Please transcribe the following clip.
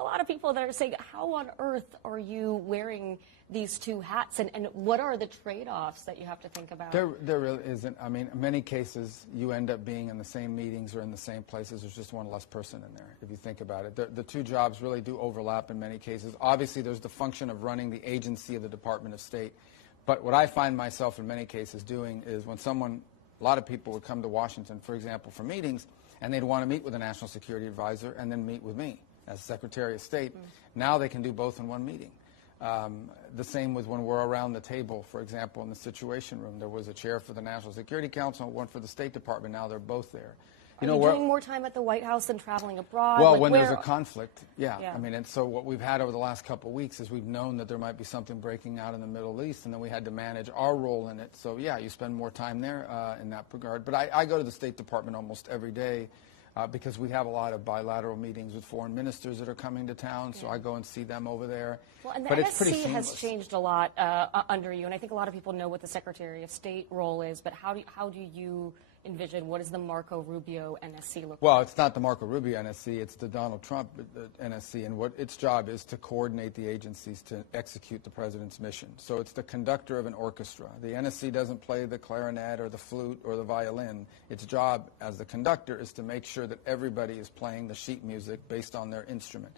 a lot of people that are saying, how on earth are you wearing these two hats, and what are the trade-offs that you have to think about? There really isn't. I mean, in many cases, you end up being in the same meetings or in the same places. There's just one less person in there, if you think about it. The two jobs really do overlap in many cases. Obviously, there's the function of running the agency of the Department of State. But what I find myself in many cases doing is when a lot of people would come to Washington, for example, for meetings, and they'd want to meet with a national security advisor and then meet with me as Secretary of State. Now they can do both in one meeting. The same with when we're around the table, for example, in the Situation Room. There was a chair for the National Security Council and one for the State Department. Now they're both there. Are you doing more time at the White House than traveling abroad? Well, like when there's a conflict, yeah. I mean, and so what we've had over the last couple of weeks is we've known that there might be something breaking out in the Middle East, and then we had to manage our role in it. So, yeah, you spend more time there in that regard. But I go to the State Department almost every day because we have a lot of bilateral meetings with foreign ministers that are coming to town, so I go and see them over there. Well, and the but NSC has changed a lot under you, and I think a lot of people know what the Secretary of State role is, but how do you envision what does the MarcoRubio NSC look like? Well, it's not the MarcoRubio NSC, it's the Donald Trump NSC, and what its job is to coordinate the agencies to execute the president's mission. So it's the conductor of an orchestra. The NSC doesn't play the clarinet or the flute or the violin. Its job as the conductor is to make sure that everybody is playing the sheet music based on their instrument.